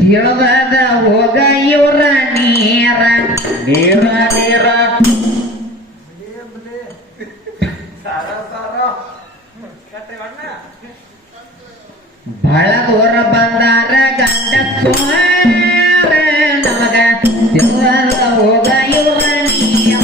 ತಿಳಿದ ಹೋಗ ಇವ್ರ ನೀರ ನೀರ ನೀರ ಬಹಳ ದೂರ ಬಂದಾರ ಗಂಡ ನಮಗ ತಿಳಿದ ಹೋಗ ಇವ್ರ ನೀರ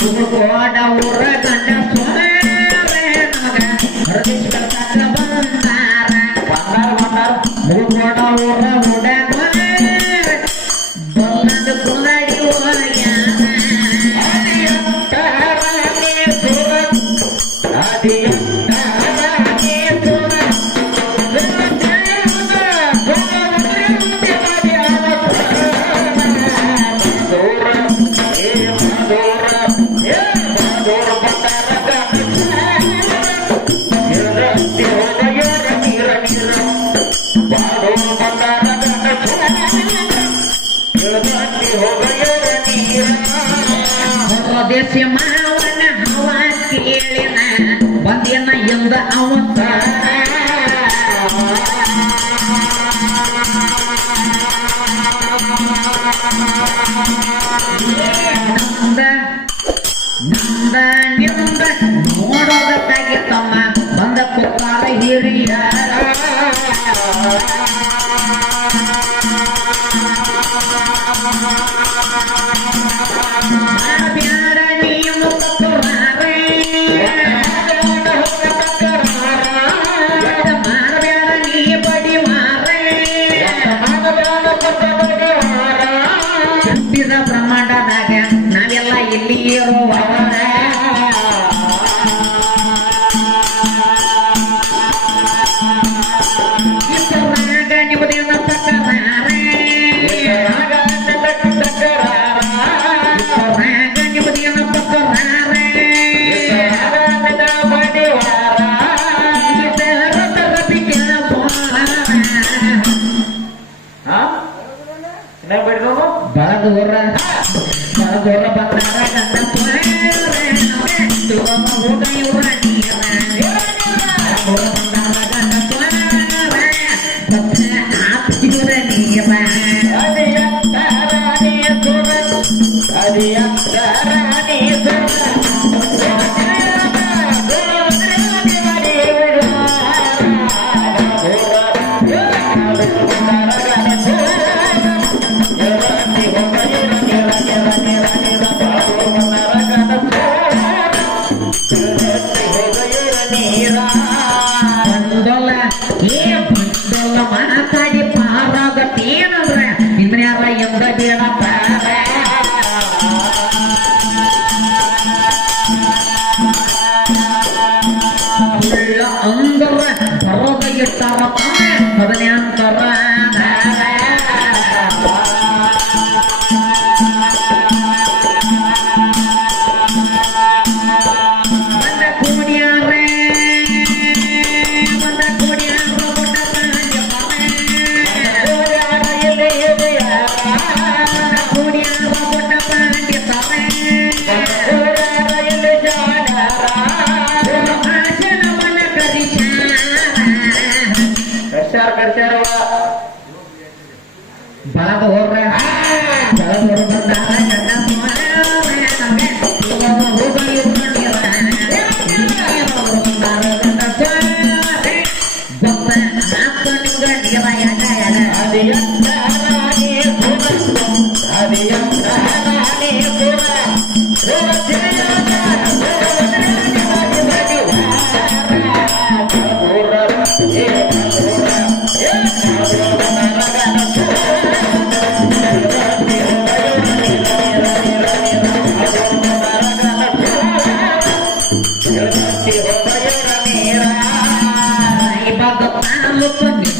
ಮುಗುಳ್ಕೋಡ ಊರ ಗಂಡ ಮುಗುಳ್ಕೋಡ ಊರ ಹುಡುಗ ಬಲ್ಲದ ಕುಲಡಿ ದೇಶ ಮಾವನ ಹವ ಕೇಳಿನ ಬಂದಿನ ಎಂದ ಅವತ ನಂದ ನಿಂದ ನೋಡೋದಕ್ಕಾಗಿ ತಮ್ಮ ಬಂದ ಕುತ್ತಾರ ಹಿರಿಯ ಪ್ರಮಾಣದಾಗ ನಾವೆಲ್ಲ ಇಲ್ಲಿ ಇರುವವರ ನಿಮ್ಮದೇನ ನಿಮ್ಮದೇನ ಬಹಳ ದೂರ ಬಂದಾರ ಮಾತಾಡಿ ಪಾರಾಗತ್ತೇನಂದ್ರ ಇನ್ಯಾರ ಎಂದ ಬೇಡ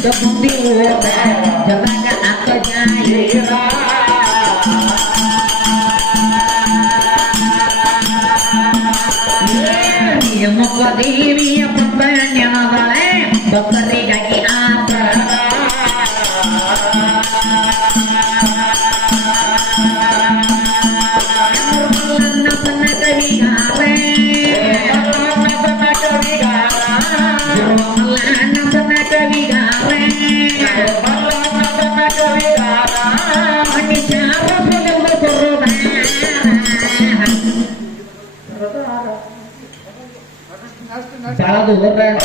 Bunti jalaga atau jaya yang mau dewi apa banyak balai bakari kaki apa salah dulu kan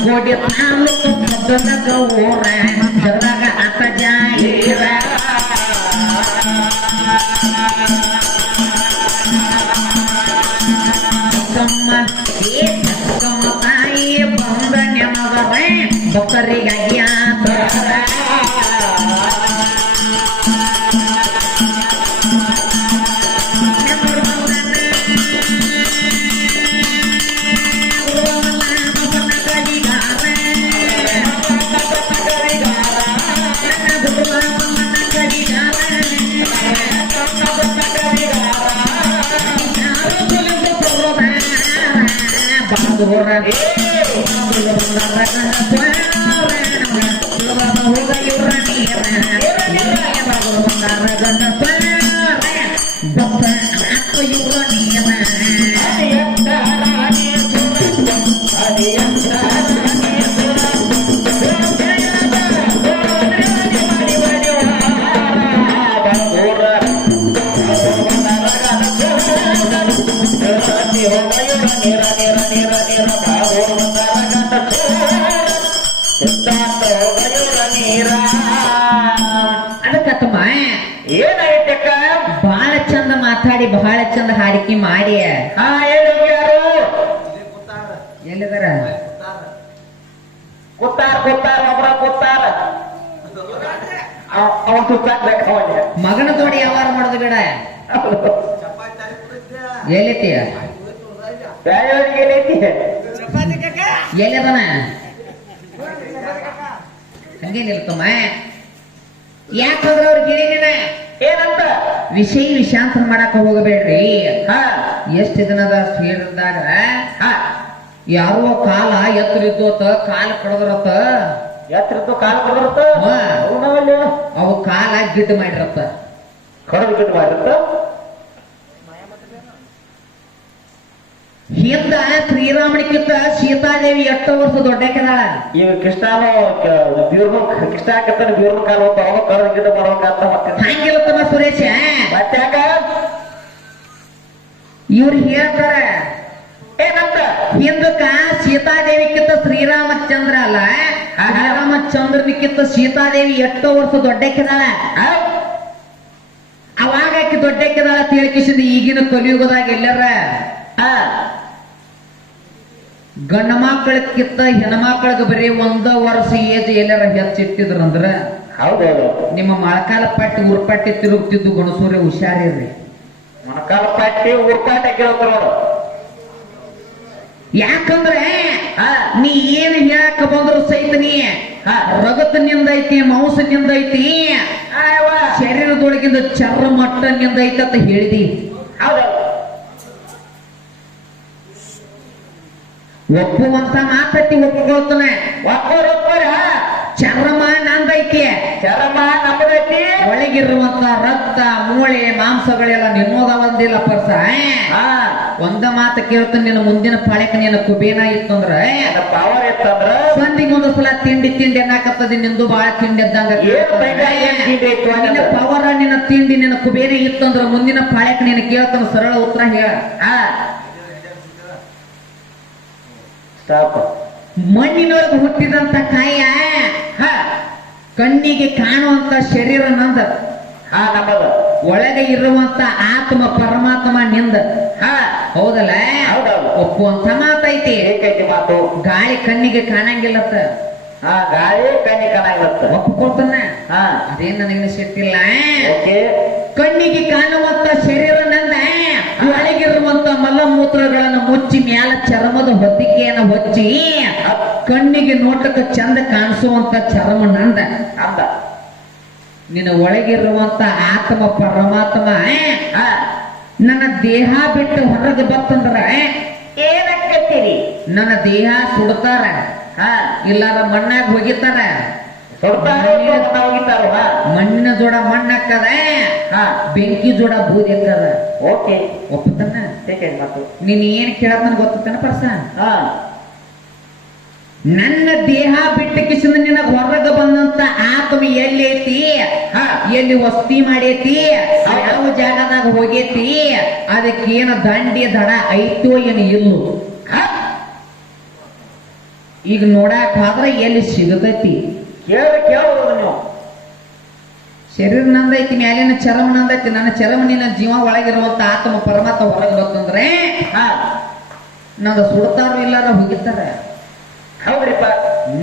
Kode tamu kena kawuran jaraga apa jaya sama kita sama tai bangdan yang magare bakari gaya orang ಬಹಳ ಚಂದ ಮಾತಾಡಿ ಬಹಳ ಚಂದ ಹಾಡಿಕೆ ಮಾಡಿ ಎಲ್ಲಿದಾರ ಮಗನ ತೋಡಿ ವ್ಯವಹಾರ ಮಾಡೋದು ಬೇಡ ಎಲ್ಲೈತಿ ಎಲ್ಲದನ ಹಂಗೇನಿರ್ತಮ್ಮ ಯಾಕಂದ್ರ ಅವ್ರಿಗೆ ಹೇಳಿನ ಏನಂತ ವಿಷಾಂತರ ಮಾಡಾಕ ಹೋಗಬೇಡ್ರಿ ಎಷ್ಟು ದಿನದ ಸ್ಪೀಡ್ದಾಗ ಯಾರೋ ಕಾಲ ಎತ್ತರಿದ್ದೋತ ಕಾಲ ಕಡದ್ರತ್ತ ಎತ್ತರಿದ್ದು ಕಾಲ ಕಡದ್ರತ್ತ ಅವು ಕಾಲ ಗಿಡ್ಡು ಮಾಡಿರತ್ತ ಕಡದು ಗಿಡ್ಡು ಮಾಡಿರತ್ತ ಹಿಂದ ಶ್ರೀರಾಮನಿಗಿಂತ ಸೀತಾದೇವಿ 8 ವರ್ಷ ದೊಡ್ಡಕ್ಕಿದಾಳ ಈಗ ಕೃಷ್ಣನು ಕೃಷ್ಣಾಕತ್ತನ ಬೀರ್ಮ ಕಾಲ ಕಡದು ಗಿಡ್ಡು ಮಾಡ್ಬೇಕಂತ ಹಂಗಿಲ್ಲತ್ತಮ್ಮ ಸುರೇಶ ಮತ್ತ್ಯಾಕ ಇವ್ರು ಹೇಳ್ತಾರ ಏನಂತ ಹಿಂದಕ್ಕ ಸೀತಾದೇವಿಕ್ಕಿಂತ ಶ್ರೀರಾಮಚಂದ್ರ ಅಲ್ಲ ಶ್ರೀರಾಮಚಂದ್ರನಿಕ್ಕಿಂತ ಸೀತಾದೇವಿ 8 ವರ್ಷ ದೊಡ್ಡಕ್ಕಿದಾಳ ಅವಾಗ ಆಕಿ ದೊಡ್ಡಕ್ಕಿದಾಳ ತಿಳ್ಕಿಸಿದ ಈಗಿನ ಕಲಿಯುಗದಾಗ ಎಲ್ಲರ ಗಂಡ ಮಕ್ಕಳಕ್ಕಿಂತ ಹೆಣ್ಮಕ್ಳಿಗೆ ಬರೀ 1 ವರ್ಷ ಏಜ್ ಎಲ್ಲರ ಹೆಚ್ಚಿಟ್ಟಿದ್ರಂದ್ರ ಹೌದೌದು ನಿಮ್ಮ ಮೊಳಕಾಲ ಪಟ್ಟಿ ಊರ್ಪಟ್ಟಿ ತಿರುಗ್ತಿದ್ದು ಗಣಸೂರಿ ಹುಷಾರಿರ್ರಿ ಮೊಳಕಾಲ ಪಟ್ಟಿ ಊರ್ಪಾಟಿ ಕೇಳ್ತಾರ ಯಾಕಂದ್ರೆ ನೀ ಏನು ಹೇಳಕ ಬಂದ್ರು ಸಹಿತ ನೀ ರಗತನಿಂದ ಐತಿ ಮಾಂಸನಿಂದ ಐತಿ ಶರೀರದೊಳಗಿಂದ ಚರ್ಮ ಮಟ್ಟನಿಂದ ಐತಿ ಅಂತ ಹೇಳಿದಿ ಒಪ್ಪುವಂತ ಮಾತತಿ ಒಪ್ಪಿಕೊಳ್ತಾನ. ಒಪ್ಪರ ಚರ್ಮ ನಂದೈತಿ, ಚರ್ಮ ನಮ್ಮದೈತಿ, ಒಳಗಿರುವಂತ ರಕ್ತ ಮೂಳೆ ಮಾಂಸಗಳೆಲ್ಲ ನಿನ್ನೋದವಂದಿಲ್ಲ ಪರ್ಸ. ಒಂದ ಮಾತು ಕೇಳ್ತಾನೆ, ನಿನ್ನ ಮುಂದಿನ ಪಾಳ್ಯಕ್ಕೆ ನಿನ್ನ ಕುಬೇನ ಇತ್ತಂದ್ರ ಪವರ್ ಇತ್ತಂದ್ರ ಸಂದಿಗೆ ಒಂದು ಸಲ ತಿಂಡಿ ಏನಾಕತ್ತದ, ನಿಂದು ಬಾಳ ತಿಂಡಿ ಇದ್ದಂಗ. ನಿನ್ನ ಪವರ್ ನಿನ್ನ ತಿಂಡಿ ನಿನ್ನ ಕುಬೇನ ಇತ್ತಂದ್ರ ಮುಂದಿನ ಪಾಳ್ಯಕ್ಕೆ ನೀನು ಕೇಳ್ತಾನ, ಸರಳ ಉತ್ತರ ಹೇಳ. ಮಣ್ಣಿನೊಳಗೆ ಹುಟ್ಟಿದಂತ ಕಾಯ ಕಣ್ಣಿಗೆ ಕಾಣುವಂತ ಶರೀರ ನಂದ, ನಮ್ಮದ. ಒಳಗೆ ಇರುವಂತ ಆತ್ಮ ಪರಮಾತ್ಮ ನಿಂದ. ಹೌದಲ್ಲ? ಒಪ್ಪುವಂತ ಮಾತೈತಿ. ಮಾತು. ಗಾಳಿ ಕಣ್ಣಿಗೆ ಕಾಣಂಗಿಲ್ಲತ್ತ, ಗಾಳಿ ಕಣ್ಣಿ ಕಾಣಾಗಿತ್ತ. ಒಪ್ಪಿಕೊಳ್ತಾನ. ಅದೇನ್ ನನಗೆ ಸಿಟ್ಟಿಲ್ಲ. ಕಣ್ಣಿಗೆ ಕಾಣುವಂತ ಶರೀರ ನಂದ, ಒಳಗಿರುವಂತ ಮಲಮೂತ್ರಗಳನ್ನು ಮುಚ್ಚಿ ಮ್ಯಾಲ ಚರ್ಮದ ಹೊತ್ತಿಗೆಯನ್ನು ಹೊಚ್ಚಿ ಕಣ್ಣಿಗೆ ನೋಟಕ್ಕೆ ಚಂದ ಕಾಣಿಸುವಂತ ಚರ್ಮ ನಂದ. ನಿನ್ನ ಒಳಗಿರುವಂತ ಆತ್ಮ ಪರಮಾತ್ಮ ನನ್ನ ದೇಹ ಬಿಟ್ಟು ಹೊರಗೆ ಬರ್ತಂದ್ರ ಏನಕ್ಕತ್ತೀರಿ? ನನ್ನ ದೇಹ ಸುಡ್ತಾರ, ಇಲ್ಲಾರ ಮಣ್ಣಾಗ ಹೋಗಿತಾರ. ಮಣ್ಣಿನ ಜೋಡ ಮಣ್ಣಕ್ಕದ, ಬೆಂಕಿ ಜೋಡ ಬೂದಿ ಅಕ್ಕದ. ಓಕೆ, ಒಪ್ಪತನ. ನೀನ್ ಏನ್ ಕೇಳತನ ಗೊತ್ತನ ಪರ್ಸ? ನನ್ನ ದೇಹ ಬಿಟ್ಟು ಕಿಸಿದ ನಿನಗ ಹೊರಗ ಬಂದಂತ ಆತ್ಮ ಎಲ್ಲಿ ಐತಿ, ಎಲ್ಲಿ ವಸ್ತಿ ಮಾಡೈತಿ, ಯಾವ ಜಾಗದಾಗ ಹೋಗೈತಿ, ಅದಕ್ಕೇನ ದಂಡಿ ದಡ ಐತೋ ಏನು ಇಲ್ಲೋ ಈಗ ನೋಡಾಕ ಹೋದ್ರ ಎಲ್ಲಿ ಸಿಗತೈತಿ? ಕೇಳಬಹುದು ನೀವು. ಶರೀರ ನಂದೈತಿ, ಮ್ಯಾಲಿನ ಚರ್ಮ ನಂದೈತಿ. ನನ್ನ ಚರ್ಮ ನಿನ್ನ ಜೀವ ಒಳಗಿರುವಂತ ಆತ್ಮ ಪರಮಾತ್ಮ ಹೊರಗೆ ಬಂತಂದ್ರೆ ನಂದು ಸುಡ್ತಾರೋ ಇಲ್ಲಾರ ಹೋಗಿರ್ತಾರ. ಹೌದ್ರಿಪ್ಪ.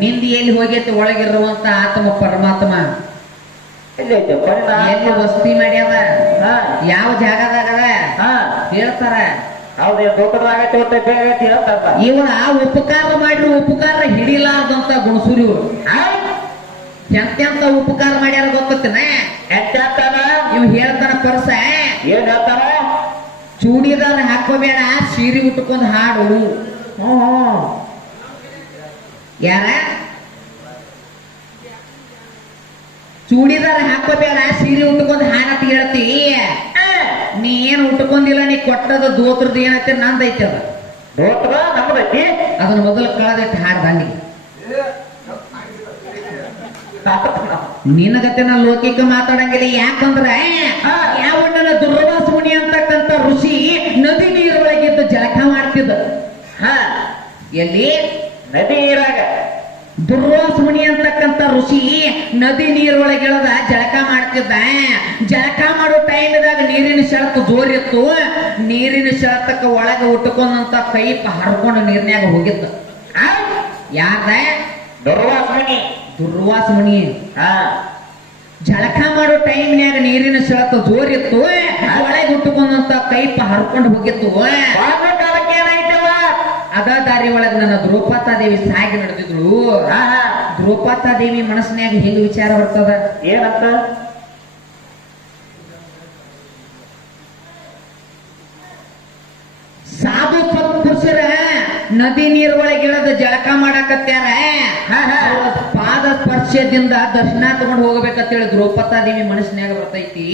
ನಿಂದ ಎಲ್ಲಿ ಹೋಗೈತಿ? ಒಳಗಿರುವಂತ ಆತ್ಮ ಪರಮಾತ್ಮ ಎಲ್ಲಿ ವಸ್ತಿ ಮಾಡ್ಯಾವ, ಯಾವ ಜಾಗದಾಗ ಹೇಳ್ತಾರ. ಇವ ಉಪಕಾರ ಮಾಡಿದ್ರು ಉಪಕಾರ ಹಿಡಿಲಾರ್ದಂತ ಗುಣಸೂರಿ ಇವ್ರು. ಎಂತೆಂತ ಉಪಕಾರ ಮಾಡ್ಯಾರ ಗೊತ್ತೇನ? ಇವ್ ಹೇಳ್ತಾನ ಪರ್ಸ, ಏನ್ ಹೇಳ್ತಾರ? ಚೂಡಿದಾರ ಹಾಕೋಬೇಡ, ಸೀರೆ ಉಟ್ಕೊಂಡ್ ಹಾಡು. ಯಾರ? ಚೂಡಿದಾರ ಹಾಕೋಬೇಡ, ಸೀರೆ ಉಟ್ಕೊಂಡ್ ಹಾಡತ್ ಹೇಳ್ತಿ. ನೀ ಏನ್ ಉಟ್ಕೊಂಡಿಲ್ಲ, ನೀ ಕೊಟ್ಟದ ದೋತ್ರದ ಏನೈತೆ ನಂದೈತಿ. ಅದ ದೋತ್ರ ನಮ್ಮದೈತಿ. ಅದನ್ನ ಮೊದಲು ಕಳದೈತಿ ಹಾಡ್ದಂಡಿ. ನಿನಗತ್ತೆ ನಾ ಲೌಕಿಕ ಮಾತಾಡಂಗಿಲ್ಲ. ಯಾಕಂದ್ರ ಯಾವಣ್ಣನ ದುರ್ವಾಸ ಮುನಿ ಅಂತಕ್ಕಂಥ ಋಷಿ ನದಿ ನೀರೊಳಗಿದ್ದು ಜಳಕ ಮಾಡ್ತಿದ್ದ. ಎಲ್ಲಿ? ನದಿ ನೀರಾಗ. ದುರ್ವಾಸ ಮುನಿ ಅಂತಕ್ಕಂಥ ಋಷಿ ನದಿ ನೀರೊಳಗಿಳದ ಜಳಕ ಮಾಡ್ತಿದ್ದ. ಜಳಕ ಮಾಡೋ ಟೈಮ್ದಾಗ ನೀರಿನ ಸೆಳತ ಜೋರಿತ್ತು. ನೀರಿನ ಸೆಳತಕ್ಕ ಒಳಗೆ ಉಟ್ಕೊಂಡಂತ ಕೈಪ ಹರ್ಕೊಂಡು ನೀರಿನ್ಯಾಗ ಹೋಗಿದ್ದ. ಯಾರ? ದುರ್ವಾಸ ಮುನಿ. ದುರ್ವಾಸ ಮುನಿ ಜಳಕ ಮಾಡೋ ಟೈಮ್ನ್ಯಾಗ ನೀರಿನ ಸೆಳತ ಜೋರಿತ್ತು. ಒಳಗೆ ಉಟ್ಟುಕೊಂಡಂತ ಕೈಪ ಹರ್ಕೊಂಡು ಹೋಗಿತ್ತು. ಅದ ದಾರಿ ಒಳಗೆ ನನ್ನ ದ್ರೌಪದಾದೇವಿ ಸಾಗಿ ನಡೆದಿದ್ರು. ದ್ರೌಪದಾದೇವಿ ಮನಸ್ಸಿನ್ಯಾಗ ಹೆಂಗ್ ವಿಚಾರ ಬರ್ತದ? ಏನಂತ? ಸಾಧು ಪುರುಷರ ನದಿ ನೀರೊಳಗಿಳದ ಜಳಕ ಮಾಡಾಕತ್ಯಾರ. ಪಾದ ಸ್ಪರ್ಶದಿಂದ ದರ್ಶನ ತಗೊಂಡು ಹೋಗ್ಬೇಕಂತೇಳಿ ದ್ರೌಪದಾದೇವಿ ಮನಸ್ಸಿನ್ಯಾಗ ಬರ್ತೈತಿ.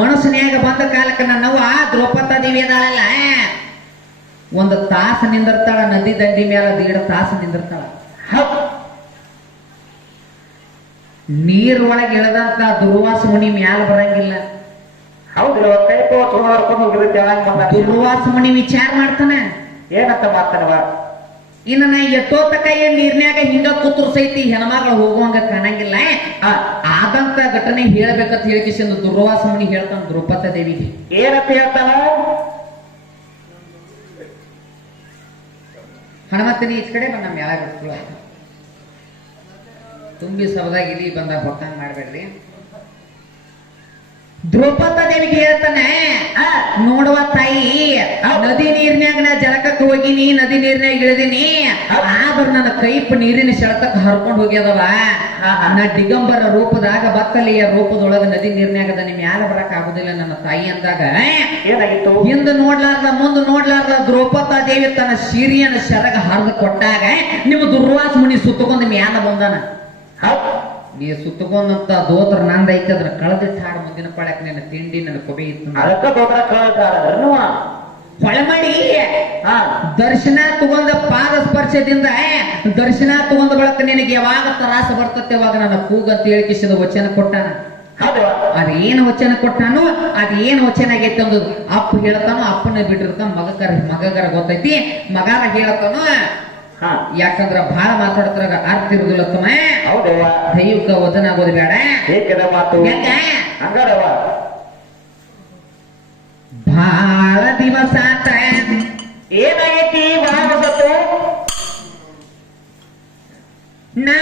ಮನಸ್ಸಿನ್ಯಾಗ ಬಂದ ಕಾಲಕ್ಕೆ ನನ್ನವ್ವ ದ್ರೌಪದಾದೇವಿ ಅದಾಳಲ್ಲ, ಒಂದು ತಾಸು ನಿಂದಿರ್ತಾಳ ನದಿ ದಂಡಿ ಮ್ಯಾಲ, 1.5 ತಾಸು ನಿಂದಿರ್ತಾಳ. ನೀರೊಳಗೆ ಇಳದಂತ ದುರ್ವಾಸ ಮುನಿ ಮ್ಯಾಲ ಬರಂಗಿಲ್ಲ. ಹೌದು, ಕೈ ದುರ್ವಾಸ ಮುನಿ ವಿಚಾರ ಮಾಡ್ತಾನ. ಏನಂತ ಮಾಡ್ತಾನವ? ಇನ್ನು ನಾ ಎಷ್ಟೋತ ಕೈ ನೀರ್ನ್ಯಾಗ ಹಿಂಗ ಕೂತ್ರು ಸೈತಿ ಹೆಣ್ಮಗಳು ಹೋಗುವಂಗ ಕಾಣಂಗಿಲ್ಲ. ಆದಂತ ಘಟನೆ ಹೇಳ್ಬೇಕಂತ ಹೇಳಿಕಿಸಿಂದ ದುರ್ವಾಸ ಮುನಿ ಹೇಳ್ತಾನ ದ್ರೌಪದಾದೇವಿಗೆ. ಏನಂತ ಹೇಳ್ತಾನ? ಹನುಮಂತನಿ ಈಚ ಕಡೆ ಬಂದ ಮ್ಯಾಲ ಬಿಡ್ಕೊಳ, ತುಂಬಿ ಸಬದಾಗ ಇಲ್ಲಿ ಬಂದಾಗ ಹೊಕ್ಕಂಗ್ ಮಾಡ್ಬೇಡ್ರಿ. ದ್ರೌಪದ ದೇವಿಗೆ ಹೇಳ್ತಾನೆ ನೋಡುವ ತಾಯಿ ನದಿ ನೀರ್ನ್ಯಾಗ ನಾ ಜಳಕಕ್ಕೆ ಹೋಗಿನಿ, ನದಿ ನೀರ್ನ್ಯಾಗ ಇಳಿದೀನಿ, ಆದ್ರ ನನ್ನ ಕೈಪ್ ನೀರಿನ ಸೆಳೆತಕ್ಕೆ ಹರ್ಕೊಂಡು ಹೋಗ್ಯದವ. ನಾ ದಿಗಂಬರ ರೂಪದಾಗ ಬತ್ತಲಿಯ ರೂಪದೊಳಗ ನದಿ ನೀರ್ನ್ಯಾಗದ ನಿಮ್ ಮ್ಯಾಲ ಬರಕ್ ಆಗುದಿಲ್ಲ ನನ್ನ ತಾಯಿ ಅಂದಾಗ ಏನಾಗಿತ್ತು? ಹಿಂದ ನೋಡ್ಲಾರ್ದ ಮುಂದೆ ನೋಡ್ಲಾರ್ದ ದ್ರೌಪದ ದೇವಿ ತನ್ನ ಸೀರಿಯನ ಸೆರಗ ಹರಿದು ಕೊಟ್ಟಾಗ ನಿಮ್ಮ ದುರ್ವಾಸ ಮುನಿ ಸುತ್ತಕೊಂಡ್ ಮ್ಯಾಲ ಬಂದಾನ. ನೀ ಸುತ್ತಕೊಂಡಂತ ದೋತ್ರ ನಂದೈತೆ ಅದನ್ನ ಕಳೆದಿಟ್ಟು ಹಾಡು ಮುಂದಿನ ಪಾಳ್ಯಕ್ ನಿನ್ನ ತಿಂಡಿ ನನ್ನ ಕೊಬೆ ಇತ್ತು. ಅದಕ್ಕ ದೋತ್ರ ಹೊಳಮಡಿ ದರ್ಶನ ತಗೊಂಡ ಪಾದ ಸ್ಪರ್ಶದಿಂದ ದರ್ಶನ ತಗೊಂಡ ಬಳಕ ನಿನಗೆ ಯಾವಾಗ ತ್ರಾಸ ಬರ್ತತೆ ಅವಾಗ ನನ್ನ ಕೂಗಂತ ಹೇಳಿಕಿಸಿದ ವಚನ ಕೊಟ್ಟಾನ. ಅದೇನು ವಚನ ಕೊಟ್ಟಾನು, ಅದೇನು ವಚನ ಆಗೈತೆ ಅಂದು ಅಪ್ಪ ಹೇಳ್ತಾನೋ, ಅಪ್ಪನ ಬಿಟ್ಟಿರ್ತಾನ, ಮಗಗರ ಗೊತ್ತೈತಿ, ಮಗಾರ ಹೇಳ್ತಾನೋ. ಯಾಕಂದ್ರ ಬಹಳ ಮಾತಾಡ್ತಾರ ಅರ್ಥ ಇರುದಿಲ್ಲ ತಮ್ಮ. ದೈವಿಕ ವಚನ ಆಗೋದು ಬೇಡ. ಬಹಳ ದಿವಸ ಆತ ಏನಾಗೈತಿ? ನಾ